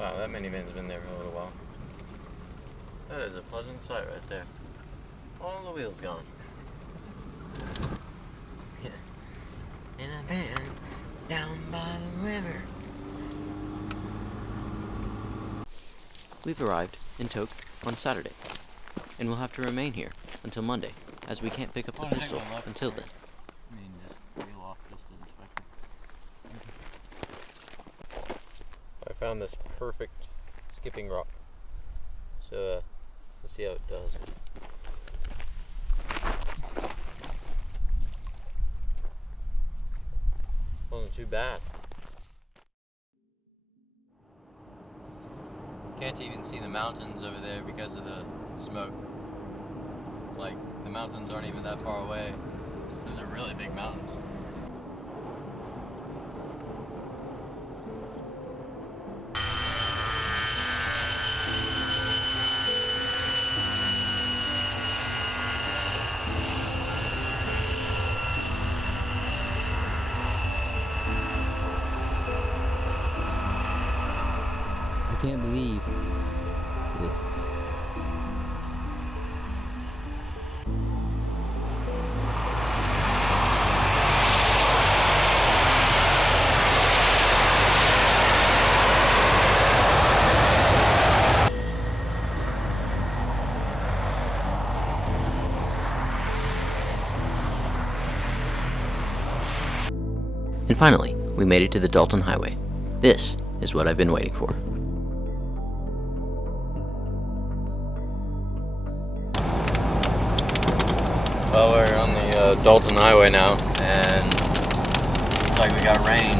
Wow, that minivan's been there for a little while. That is a pleasant sight right there. All the wheels gone. In a van down by the river. We've arrived in Toke on Saturday, and we'll have to remain here until Monday, as we can't pick up the pistol until then. I found this perfect skipping rock, so let's see how it does. Wasn't too bad. Can't even see the mountains over there because of the smoke. Like, the mountains aren't even that far away. Those are really big mountains. I can't believe this. And finally, we made it to the Dalton Highway. This is what I've been waiting for. Well, we're on the Dalton Highway now, and looks like we got rain.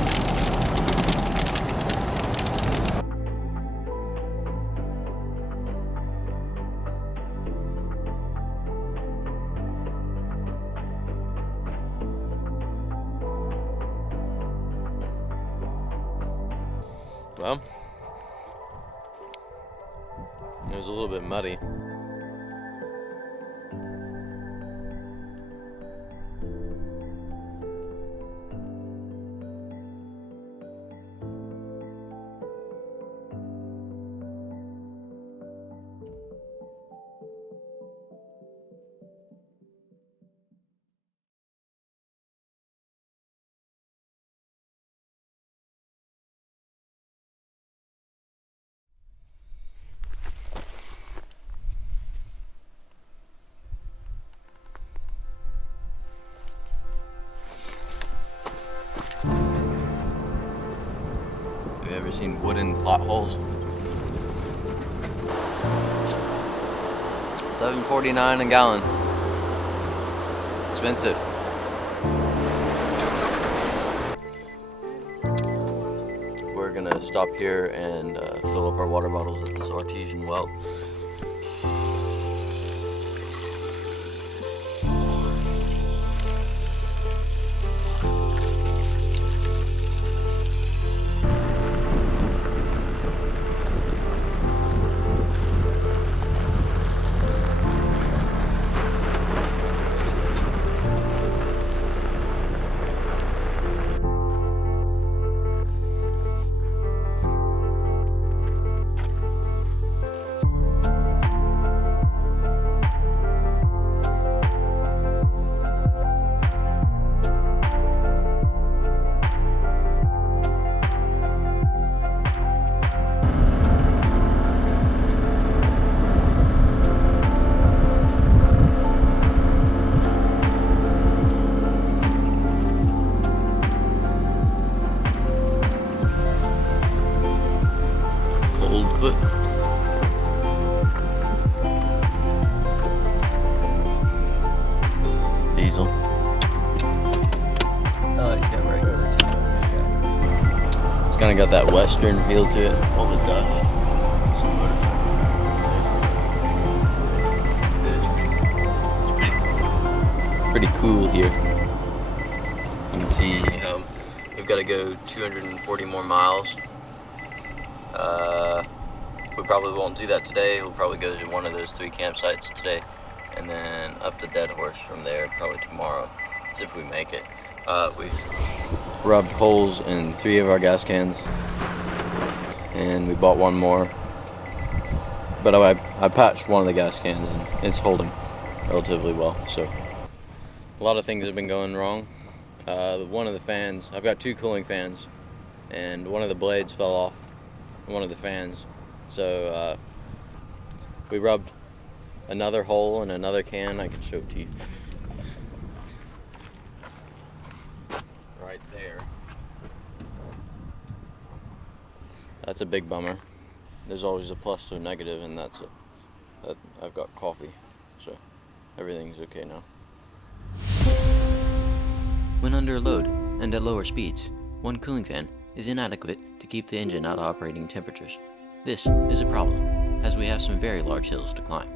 Well, it was a little bit muddy. Have you ever seen wooden potholes? $7.49 a gallon. Expensive. We're gonna stop here and fill up our water bottles at this artesian well. But diesel. Oh, he's got regular too. It's kind of got that western feel to it. All the dust. Some motorcycle. It's pretty cool here. You can see we've got to go 240 more miles. We probably won't do that today. We'll probably go to one of those 3 campsites today, and then up to Deadhorse from there probably tomorrow. See if we make it. We've rubbed holes in 3 of our gas cans, and we bought one more. But I patched one of the gas cans and it's holding relatively well. So a lot of things have been going wrong. One of the fans, I've got 2 cooling fans, and one of the blades fell off one of the fans. So we rubbed another hole in another can. I can show it to you. Right there. That's a big bummer. There's always a plus to a negative, and that's it. I've got coffee, so everything's okay now. When under load and at lower speeds, one cooling fan is inadequate to keep the engine at operating temperatures. This is a problem, as we have some very large hills to climb.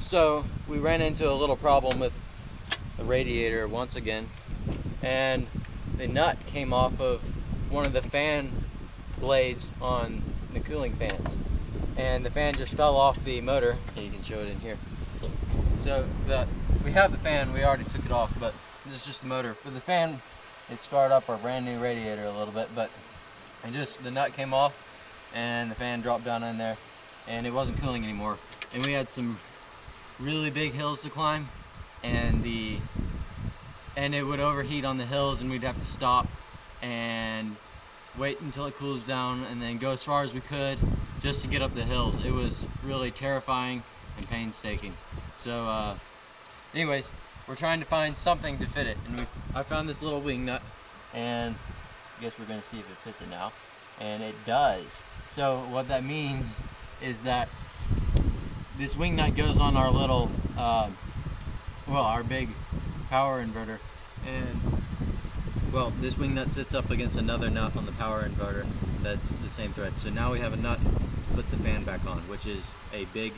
So we ran into a little problem with the radiator once again, and the nut came off of one of the fan blades on the cooling fans, and the fan just fell off the motor. You can show it in here. So we have the fan, we already took it off, but this is just the motor. But the fan, it scarred up our brand new radiator a little bit, but the nut came off and the fan dropped down in there and it wasn't cooling anymore. And we had some really big hills to climb, and it would overheat on the hills, and we'd have to stop and wait until it cools down and then go as far as we could just to get up the hills. It was really terrifying and painstaking. So anyways, we're trying to find something to fit it, and I found this little wing nut, and I guess we're going to see if it fits it now, and it does. So what that means is that this wing nut goes on our little, our big power inverter, and this wing nut sits up against another nut on the power inverter that's the same thread. So now we have a nut to put the fan back on, which is a big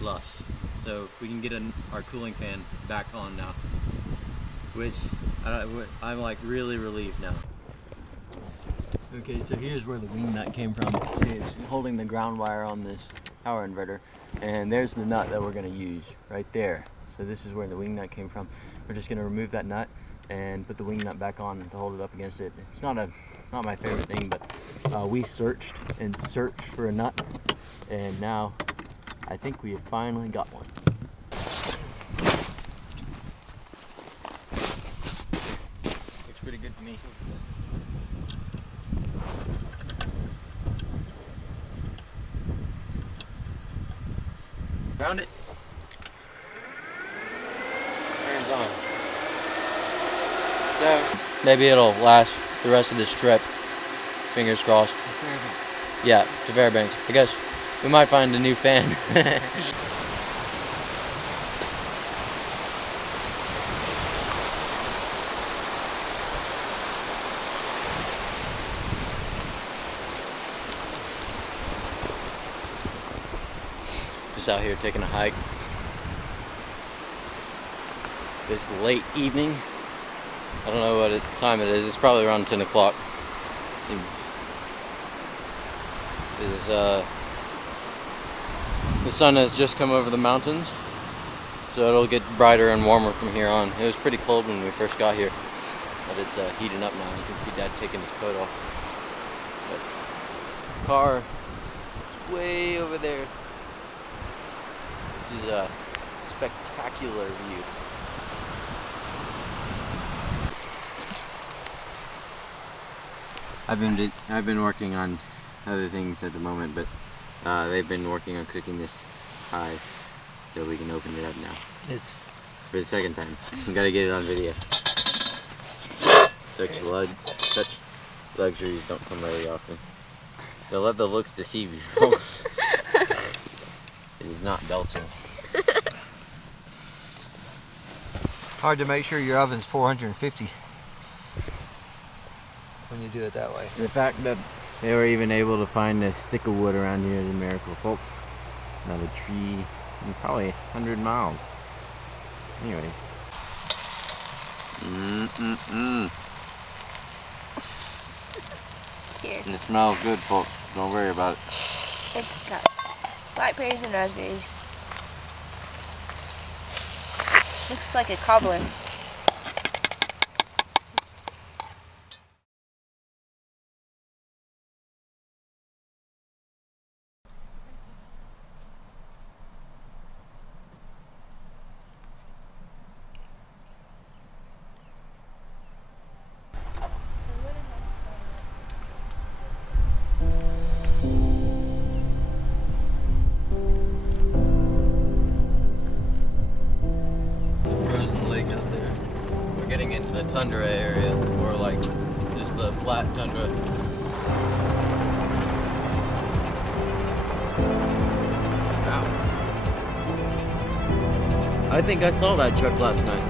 plus. So we can get our cooling fan back on now, which I'm like really relieved now. Okay, so here's where the wing nut came from. See, it's holding the ground wire on this power inverter, and there's the nut that we're going to use right there. So this is where the wing nut came from. We're just going to remove that nut and put the wing nut back on to hold it up against it. It's not my favorite thing, but we searched and searched for a nut, and now I think we have finally got one. Looks pretty good to me. Found it. Turns on. So maybe it'll last the rest of this trip. Fingers crossed. Fairbanks. Yeah, to Fairbanks. I guess we might find a new fan. Just out here taking a hike. It's late evening. I don't know what time it is. It's probably around 10 o'clock. The sun has just come over the mountains, so it'll get brighter and warmer from here on. It was pretty cold when we first got here, but it's heating up now. You can see Dad taking his coat off. But the car is way over there. This is a spectacular view. I've been working on other things at the moment, but they've been working on cooking this pie, so we can open it up now. It's For the second time. We gotta get it on video. Such luxuries don't come very often. Don't let the looks deceive you, folks. It is not belching. hard to make sure your oven's 450 when you do it that way. The fact that they were even able to find a stick of wood around here is a miracle, folks. Not a tree in probably 100 miles. Anyways. Here. It smells good, folks. Don't worry about it. It's got blackberries and raspberries. Looks like a cobbler. Into the tundra area, or like just the flat tundra. Wow. I think I saw that truck last night.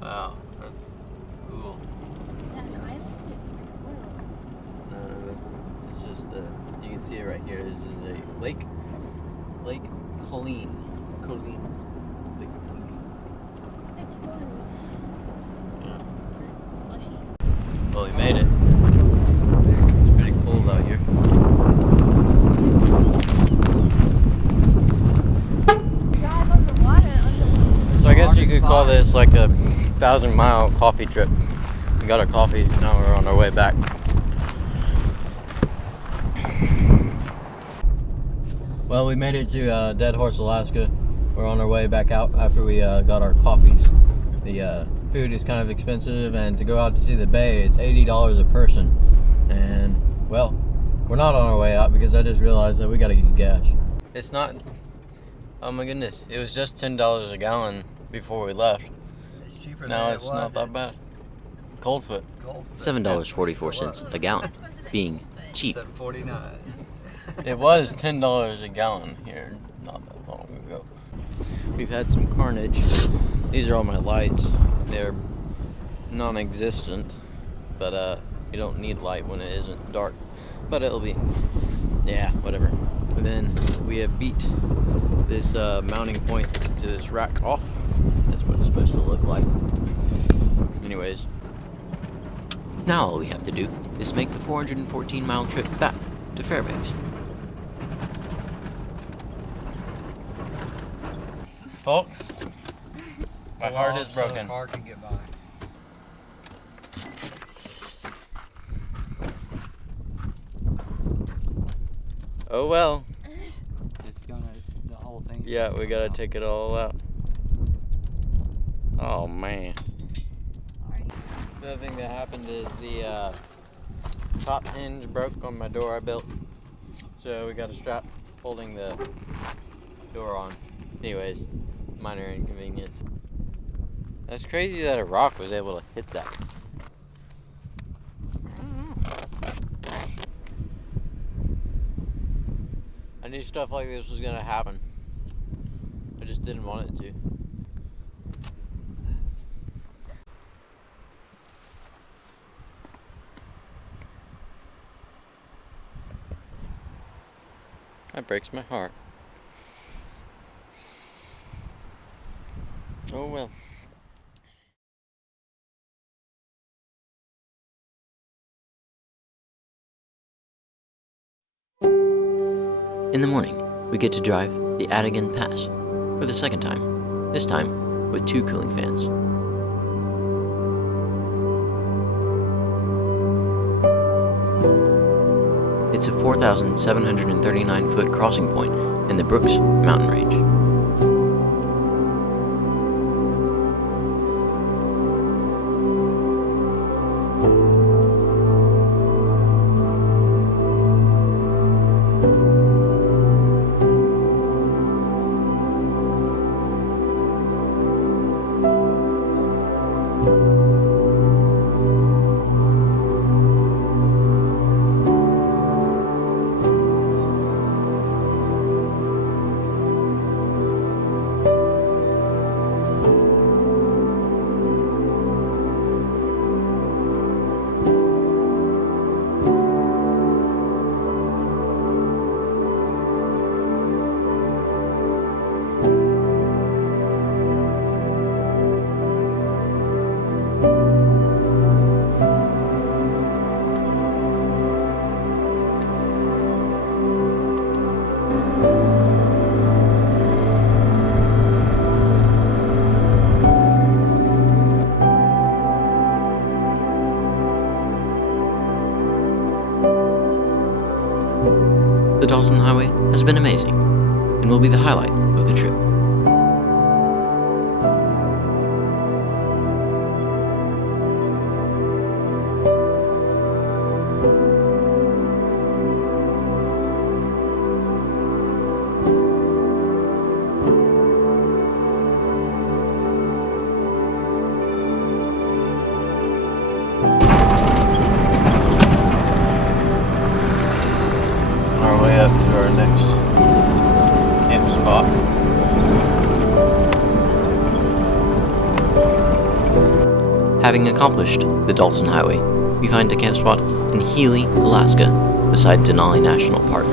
Wow, that's cool. Is that an island? No, it's just you can see it right here. This is a Lake Colleen. Lake Colleen. It's frozen. Yeah. Slushy. Well, we made it. It's pretty cold out here. Drive underwater. So I guess you could call this like a 1,000-mile coffee trip. We got our coffees, now we're on our way back. Well, we made it to Deadhorse, Alaska. We're on our way back out after we got our coffees. The food is kind of expensive, and to go out to see the bay, it's $80 a person. And, well, we're not on our way out because I just realized that we gotta get gas. It's not, oh my goodness, it was just $10 a gallon before we left. It's cheaper No, than it's not that bad. Coldfoot. $7.44 a gallon, being cheap. $7.49. It was $10 a gallon here not that long ago. We've had some carnage. These are all my lights. They're non-existent, but you don't need light when it isn't dark. But it'll be, yeah, whatever. And then we have beat this mounting point to this rack off. That's what it's supposed to look like. Anyways. Now all we have to do is make the 414-mile trip back to Fairbanks. Folks, my heart is So broken. a car can get by. Oh well. It's gonna, the whole thing. Yeah, we gotta take it all out. Oh man. The other thing that happened is the top hinge broke on my door I built. So we got a strap holding the door on. Anyways, minor inconvenience. That's crazy that a rock was able to hit that. I knew stuff like this was gonna happen. I just didn't want it to. That breaks my heart. Oh well. In the morning, we get to drive the Atigun Pass for the second time, this time with 2 cooling fans. It's a 4,739-foot crossing point in the Brooks mountain range. The Dalton Highway has been amazing and will be the highlight of the trip. On our way up to our next camp spot. Having accomplished the Dalton Highway, we find a camp spot in Healy, Alaska, beside Denali National Park.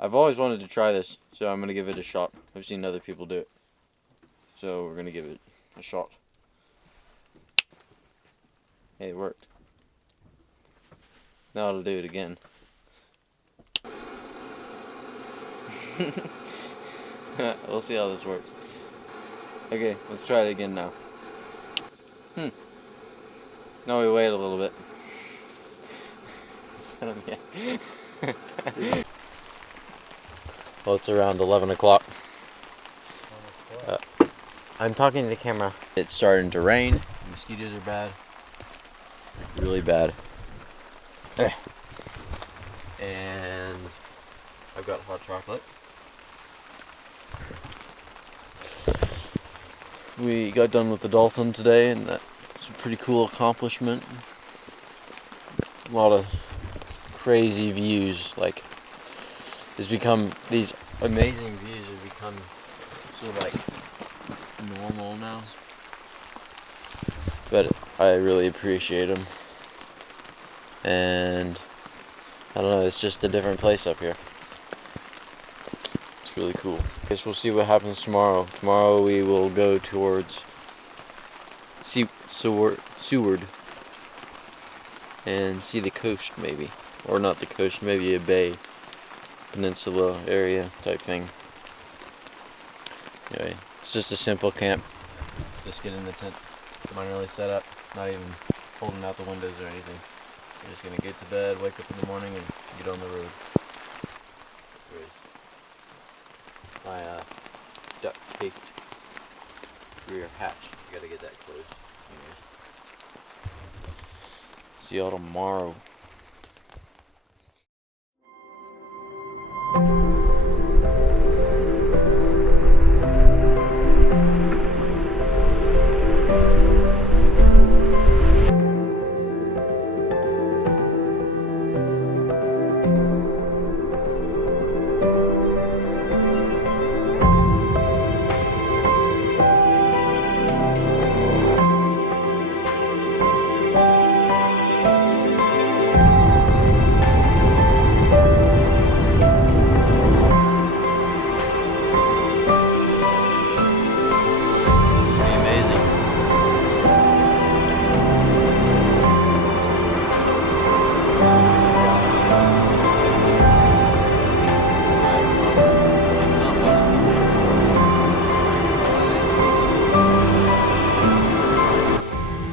I've always wanted to try this, so I'm going to give it a shot. I've seen other people do it. So we're going to give it a shot. Hey, it worked. Now I'll do it again. We'll see how this works. Okay, let's try it again now. Now we wait a little bit. Well, it's around 11 o'clock. I'm talking to the camera. It's starting to rain. Mosquitoes are bad. Really bad. And I've got hot chocolate. We got done with the Dalton today, and that's a pretty cool accomplishment. A lot of crazy views. Like, it's become, these amazing views have become so like normal now. But I really appreciate them. And I don't know, it's just a different place up here. It's really cool. Guess we'll see what happens tomorrow. Tomorrow we will go towards Seward and see the coast, maybe. Or not the coast, maybe a bay, peninsula area type thing. Anyway, it's just a simple camp. Just get in the tent, minorly set up, not even folding out the windows or anything. We're just gonna get to bed, wake up in the morning, and get on the road. There's my duct-taped rear hatch. Gotta get that closed. Anyways. See y'all tomorrow.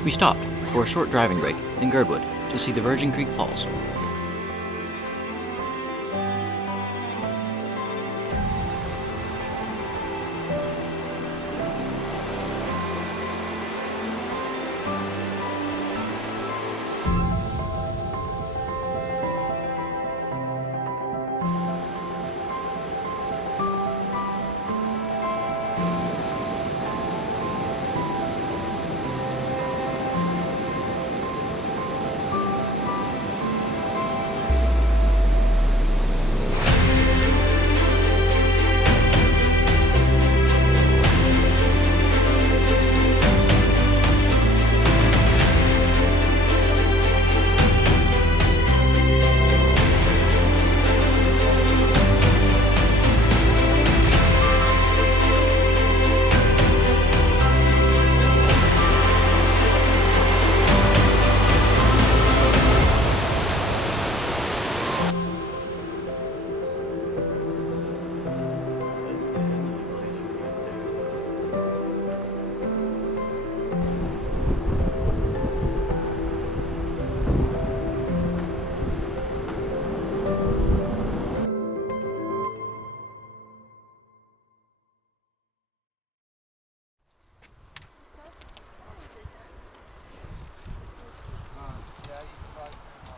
We stopped for a short driving break in Girdwood to see the Virgin Creek Falls.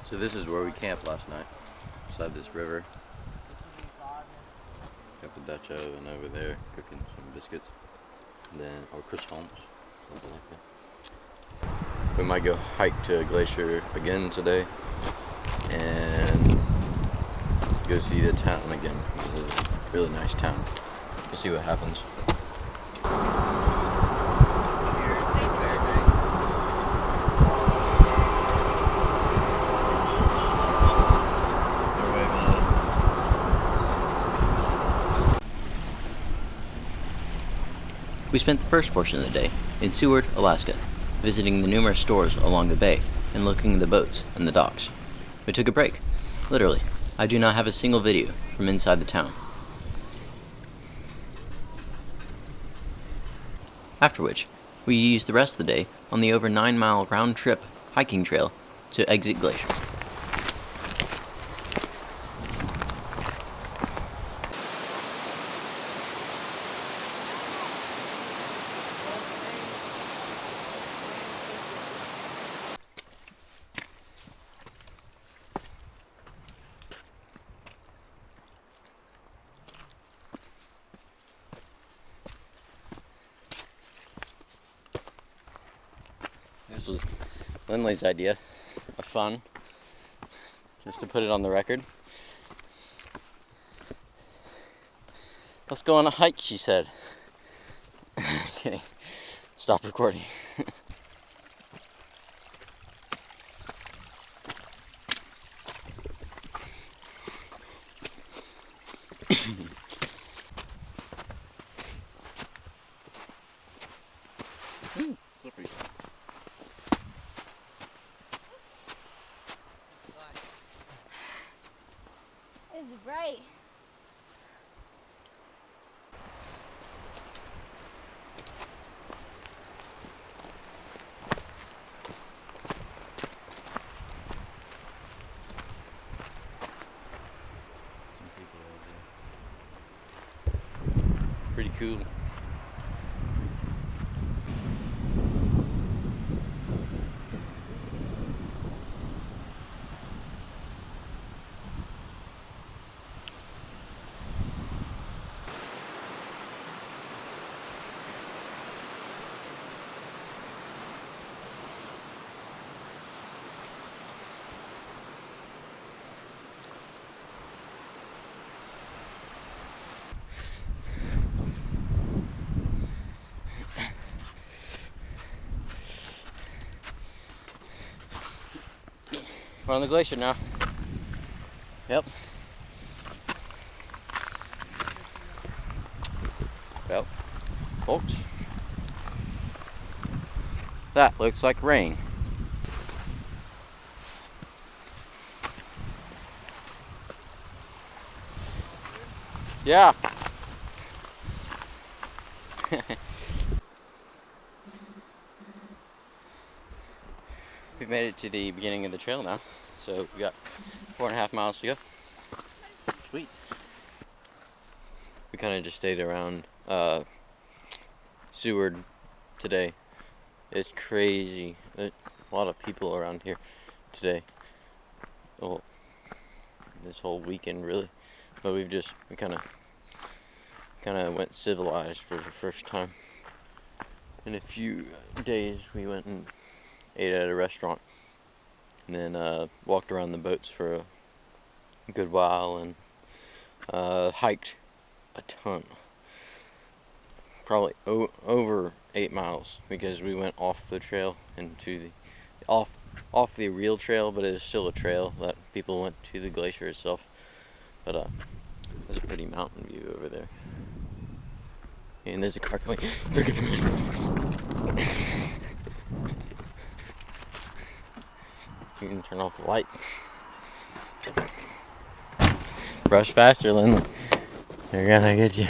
So this is where we camped last night, beside this river. Got the Dutch oven over there, cooking some biscuits, or croissants, something like that. We might go hike to Glacier again today, and go see the town again. It's a really nice town. We'll see what happens. We spent the first portion of the day in Seward, Alaska, visiting the numerous stores along the bay and looking at the boats and the docks. We took a break. Literally, I do not have a single video from inside the town. After which, we used the rest of the day on the over 9-mile round-trip hiking trail to exit Glacier. This was Lindley's idea of fun, just to put it on the record. Let's go on a hike, she said. Okay, stop recording. Slippery. It's bright. cool. We're on the glacier now. Yep. Well, folks, that looks like rain. Yeah. We've made it to the beginning of the trail now, so we got 4.5 miles to go. Sweet. We kind of just stayed around Seward today. It's crazy. There's a lot of people around here today. Oh, this whole weekend really, but we kind of went civilized for the first time in a few days. We went and ate at a restaurant, and then walked around the boats for a good while, and hiked a ton, probably over 8 miles, because we went off the trail into the off the real trail, but it was still a trail that people went to the glacier itself. But there's a pretty mountain view over there, and there's a car coming. You can turn off the lights. Brush faster, Lindley. They're gonna get you.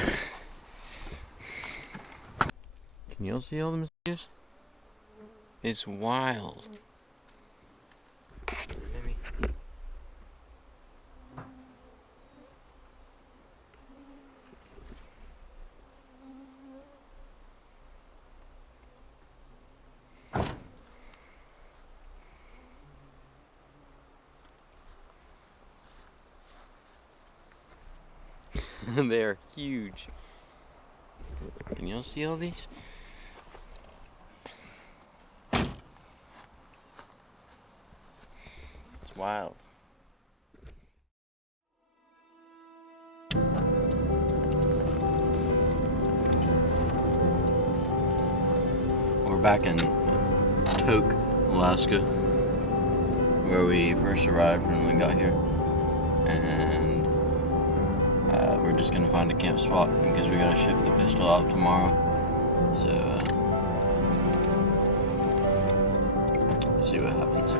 Can you all see all the mosquitoes? It's wild. Maybe. They are huge. Can y'all see all these? It's wild. We're back in Tok, Alaska, where we first arrived when we got here, and we're just gonna find a camp spot because we gotta ship the pistol out tomorrow. So let's see what happens.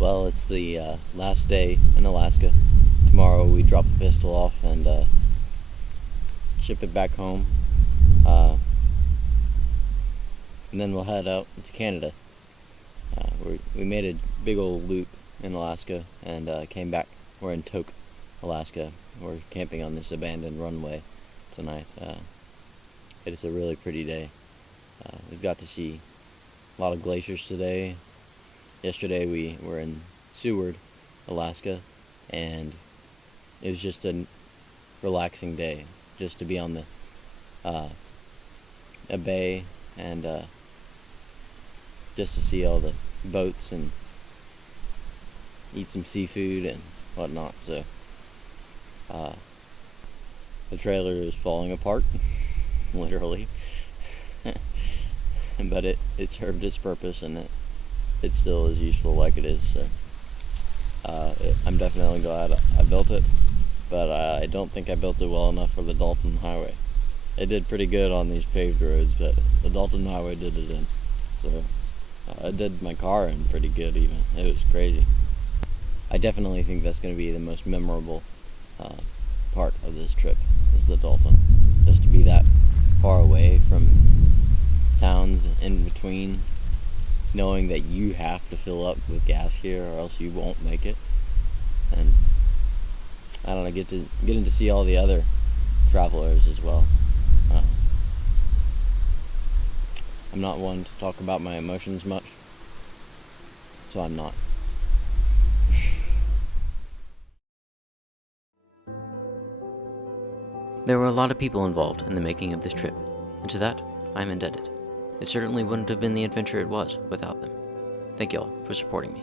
Well, it's the last day in Alaska. Tomorrow we drop the pistol off and ship it back home. And then we'll head out to Canada. We made a big old loop in Alaska and came back. We're in Tok, Alaska. We're camping on this abandoned runway tonight. It's a really pretty day. We've got to see a lot of glaciers today. Yesterday we were in Seward, Alaska, and it was just a relaxing day, just to be on the a bay and just to see all the boats and eat some seafood and whatnot. So the trailer is falling apart, literally, but it served its purpose, and it still is useful like it is. So I'm definitely glad I built it, but I don't think I built it well enough for the Dalton Highway. It did pretty good on these paved roads, but the Dalton Highway did it in. So it did my car in pretty good even. It was crazy. I definitely think that's going to be the most memorable part of this trip, is the Dalton. Just to be that far away from towns in between, knowing that you have to fill up with gas here or else you won't make it. And I don't know, getting to see all the other travelers as well. I'm not one to talk about my emotions much, so I'm not. There were a lot of people involved in the making of this trip, and to that, I'm indebted. It certainly wouldn't have been the adventure it was without them. Thank y'all for supporting me.